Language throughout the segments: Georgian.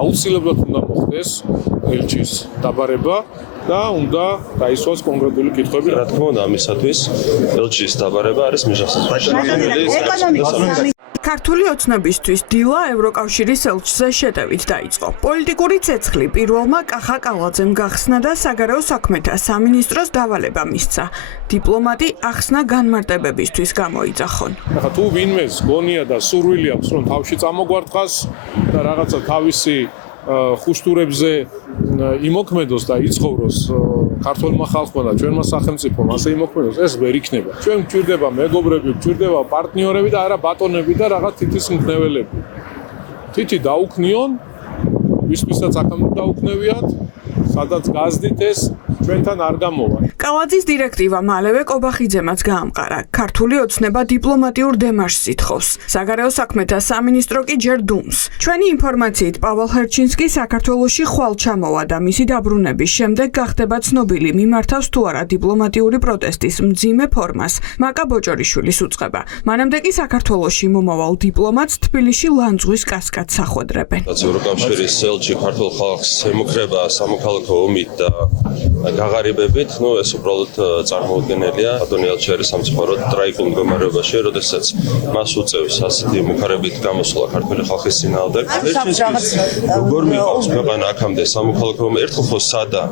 აუცილებლად უნდა მოხდეს ელჩის დაბარება და უნდა დაისვას კონკრეტული კითხვები. რა თქმა უნდა, ამისათვის ელჩის დაბარება არის მიზანსაწვდომი. ქართული ოცნებისთვის დილა ევროკავშირის ელჩზე შეტევით დაიწყო. პოლიტიკური ცეცხლი პირველმა კახა კალაძემ გახსნა და საგარეო საქმეთა სამინისტროს დავალება მისცა. დიპლომატი ახსნა განმარტებებისთვის გამოიძახონ. ახლა თუ ვინმეს გონია და სურვილი აქვს რომ თავში წამოგვარტყას და რაღაცა თავისი ხუშტურებზე იმოქმედოს და იცხოვროს ქართულმა ხალხმა და ჩვენმა სახელმწიფომ ასე იმოქმედოს, ეს ვერ იქნება. ჩვენ გვჭირდება მეგობრები, გვჭირდება პარტნიორები და არა ბატონები და რაღაც თითის მგნეველები. თითი დაუქნიონ, ვისთვისაც აქამდე დაუქნევიათ, სადაც გაზდით ეს ჩვენთან არ გამოვა. კალაძის დირექტივა მალევე კობახიძემაც გაამყარა. ქართული ოცნება დიპლომატიურ დემარშს ითხოვს. საგარეო საქმეთა სამინისტრო კი ჯერ დუმს. ჩვენი ინფორმაციით პავალ ჰერჩინსკი საქართველოში ხვალ ჩამოვა და მისი დაბრუნების შემდეგ გახდება ცნობილი მიმართავს თუ არა დიპლომატიური პროტესტის მძიმე ფორმას. მაკა ბოჭორიშვილის უწყება. მანამდე კი საქართველოში მომავალ დიპლომატს თბილისში ლანძღვის კასკადს ახვედრებენ. ევროკავშირის ელჩი ქართულ ხალხს ემუქრება სამოქალაქო ომით და გაღარიბებით, ეს უბრალოდ წარმოუდგენელია. ადონი ელჩი არის სამწუხაროდ ტრაიკულ მდგომარეობაში, როდესაც მას უწევს ასეთი მუქარებით გამოსვლა ქართული ხალხის წინააღმდეგ. როგორ მიყავს ქვეყანა აქამდე სამოქალაქო ომი? ერთხელ ხო სადა,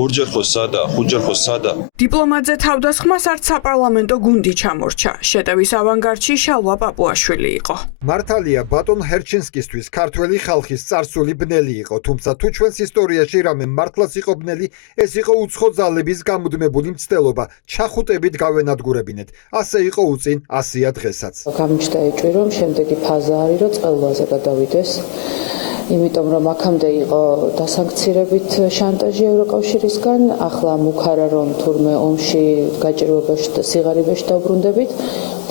ორჯერ ხო სადა, ხუთჯერ ხო სადა. დიპლომატზე თავდასხმას არც საპარლამენტო გუნდი ჩამორჩა. შეტევის ავანგარდში შალვა პაპუაშვილი იყო. მართალია ბატონ ჰერჩინსკისთვის ქართველი ხალხის წარსული ბნელი იყო, თუმცა თუ ჩვენს ისტორიაში რამე მართლაც იყო ბნელი, ეს იყო უცხო ძალების გამუდმებული მცდელობა, ჩახუტებით გავენადგურებინეთ. ასე იყო უწინ, ასეა დღესაც. გამიჩნდა ეჭვი, რომ შემდეგი ფაზა არის, რომ წყელვაზე გადავიდეს. იმიტომ რომ აქამდე იყო დასანქცირებით შანტაჟი ევროკავშირისგან, ახლა მუქარა რომ თურმე ომში გაჭირვებაში და სიღარიბეში დაუბრუნდებით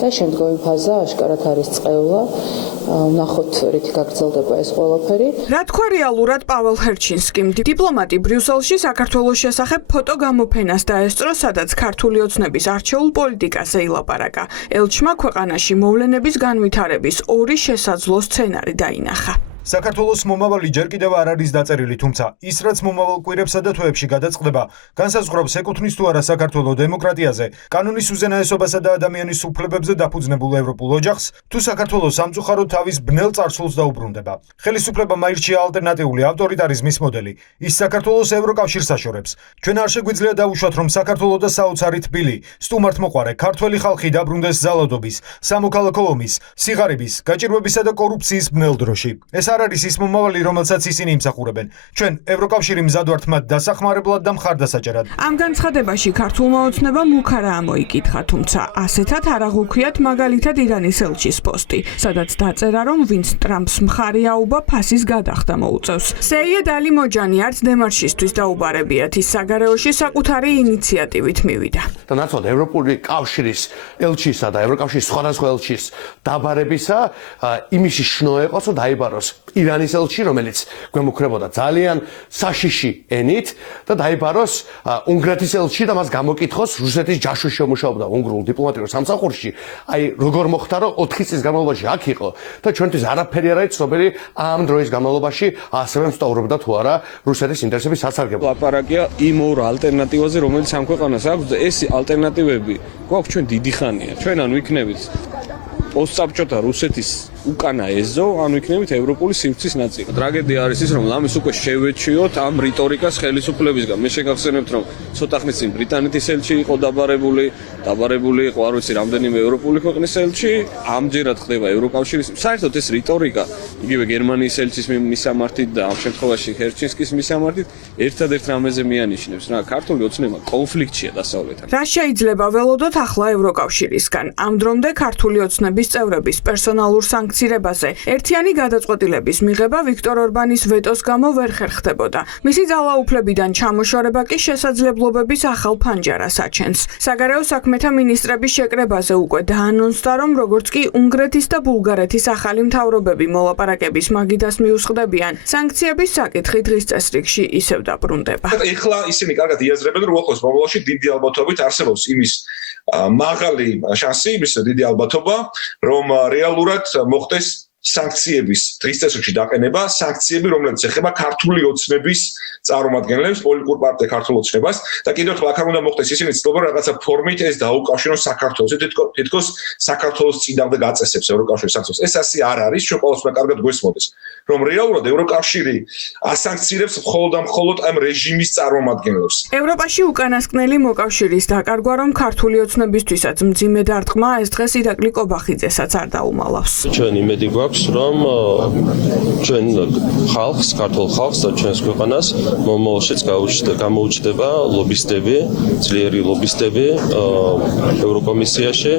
და შემდგომი ფაზა აშკარად არის წყევლა. ნახოთ რითი გაგრძელდება ეს ყველაფერი. რა თქვა რეალურად პავალ ჰერჩინსკიმ? დიპლომატი ბრიუსელში საქართველოს შესახებ ფოტო გამოფენას დაესწრო, სადაც ქართული ოცნების არჩეულ პოლიტიკაზე ილაპარაკა. ელჩმა ქვეყანაში მოვლენების განვითარების ორი შესაძლო სცენარი დაინახა. საქართველოს მომავალი ჯერ კიდევ არ არის დაწერილი, თუმცა ის რაც მომავალ კვირებსა და თვეებში გადაწყდება, განსაზღვრავს ეკუთვნის თუ არა საქართველოს დემოკრატიაზე, კანონის უზენაესობასა და ადამიანის უფლებებზე დაფუძნებულ ევროპულ ოჯახს, თუ საქართველოს სამწუხაროდ თავის ბნელ წარსულს დაუბრუნდება. ხელისუფლებამ აირჩია ალტერნატიული ავტორიტარიზმის მოდელი. ის საქართველოს ევროკავშირს აშორებს. ჩვენ არ შეგვიძლია დაუშვათ, რომ საქართველოს და საოცარი თბილი, სტუმართმოყვარე ქართველი ხალხი დაბრუნდეს ძალადობის, სამოქალაქო ომის, სიღარიბის, გაჭირვებისა და კორუფციის ბნელ დროში. ეს არ არის ის მომავალი, რომელსაც ისინი იმსახურებენ. ჩვენ ევროკავშირი მზადვართ მათ დასახმარებლად და მხარდასაჭერად. ამ განცხადებაში ქართულმა ოცნებამ მუქარა ამოიკითხა, თუმცა ასეთად არ აღვქვიათ მაგალითად ირანის ელჩის პოსტი, სადაც დაწერა, რომ ვინც ტრამპს მხარი აუბა, ფასის გადახდა მოუწევს. სეიედ ალი მოჯანი არც დემარშისთვის დაუბარებიათ, ის საგარეოში საკუთარი ინიციატივით მივიდა. და ნაცვლად ევროპული კავშირის ელჩისა და ევროკავშირის სხვადასხვა ელჩის დაბარებისა იმისი შნო ეყოს, რომ დაიბაროს ირანის ელჩი, რომელიც გვემუქრებოდა ძალიან საშიში ენით და დაიბაროს უნგრეთის ელჩი და მას გამოკითხოს რუსეთის ჯაშუში შემუშავებდა უნგრულ დიპლომატიურ სამსახურში. აი როგორ მოხდა, რომ 4 წლის განმავლობაში აქ იყო და ჩვენთვის არაფერი არ არის ცნობილი ამ დროის განმავლობაში ასევე მსტავრობდა თუ არა რუსეთის ინტერესების სასარგებლოდ. ლაპარაკია იმ ორ ალტერნატივაზე, რომელიც ამ ქვეყანას აქვს და ეს ალტერნატივები გვაქვს ჩვენ დიდი ხანია. ჩვენ ანუ იქნებით პოსტსაბჭოთა რუსეთის უკანა ეზო, ანუ იქნებით ევროპული სივრცის ნაწილი. ტრაგედია არის ის, რომ ამის უკვე შევეჩიოთ ამ რიტორიკას ხელისუფლებისგან. მე შეგახსენებთ, რომ ცოტა ხნის წინ ბრიტანეთის ელჩი იყო დაბარებული იყო, არ ვიცი, რამდენიმე ევროპული ქვეყნის ელჩი, ამჯერად ხდება ევროკავშირის. საერთოდ ეს რიტორიკა, იგივე გერმანიის ელჩის მისამართით და ამ შემთხვევაში ჰერჩინსკის მისამართით, ერთადერთ რამეზე მიანიშნებს, რა ქართული ოცნება კონფლიქტშია დასავლეთთან. რა შეიძლება ველოდოთ ახლა ევროკავშირისგან? ამ დრომდე ქართული ოცნების წევრების პერსონალურ სანქცირებაზე ერთიანი გადაწყვეტილების მიღება ვიქტორ ორბანის ვეტოს გამო ვერ ხერხდებოდა. მისი ძალაუფლებიდან ჩამოშორება კი შესაძლებლობების ახალ ფანჯარას აჩენს. საგარეო საქმეთა მინისტრების შეკრებაზე უკვე დაანონსდა, რომ როგორც კი უნგრეთის და ბულგარეთის ახალი მთავრობები მოლაპარაკების მაგიდას მიუსხდებიან, სანქციების საკითხი დღის წესრიგში ისევ დაბრუნდება. ეხლა ისინი კარგად იაზრებენ, რომ უახლოეს მომავალში დიდი ალბათობით არსებობს იმის მაღალი შანსი, იმის დიდი ალბათობა, რომ რეალურად მოხდეს სანქციების დღის წესრიგში დაყენება, სანქციები, რომლებიც ეხება ქართული ოცნების წარმომადგენლებს, პოლიტიკურ პარტია ქართულ ოცნებას და კიდევ ერთხელ აქ უნდა მოხდეს ისინი ცდილობენ რაღაცა ფორმით ეს დაუკავშირონ საქართველოს, თითქოს საქართველოს წინააღმდეგ აწესებს ევროკავშირის სანქციებს. ეს ასე არ არის, ჩვენ ყოველთვის უნდა კარგად გვესმოდეს, რომ რეალურად ევროკავშირი ასანქცირებს მხოლოდ და მხოლოდ ამ რეჟიმის წარმომადგენლებს. ევროპაში უკანასკნელი მოკავშირის დაკარგვა, რომ ქართული ოცნებისთვისაც მძიმე დარტყმა ეს დღეს ირაკლი კობახიძესაც არ დაუმალავს. ჩვენ იმედი გვაქვს, რომ ჩვენ ხალხს, ქართულ ხალხს და ჩვენს ქვეყანას მომავალშიც გამოუჩნდება ლობისტები, ძლიერი ლობისტები ევროკომისიაში,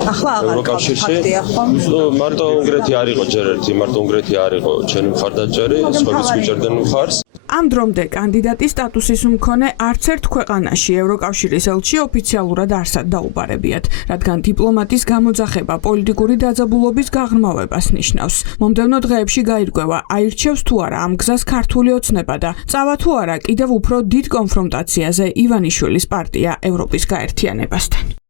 ევროკავშირში. მარტო უნგრეთი არ იყო ჯერ ერთი, მარტო უნგრეთი არ იყო ჩვენი მხარდაჭერი, სხვაებიც გვიჭერდნენ მხარს. ამ დრომდე კანდიდატის სტატუსის მქონე არც ერთ ქვეყანაში ევროკავშირის ელჩი ოფიციალურად არსად დაუბარებიათ, რადგან დიპლომატის გამოძახება პოლიტიკური დაძაბულობის გაღრმავებას ნიშნავს. მომდევნო დღეებში გაირკვევა, აირჩევს თუ არა ამ გზას ქართული ოცნება და წავა თუ არა კიდევ უფრო დიდ კონფრონტაციაზე ივანიშვილის პარტია ევროპის გაერთიანებასთან.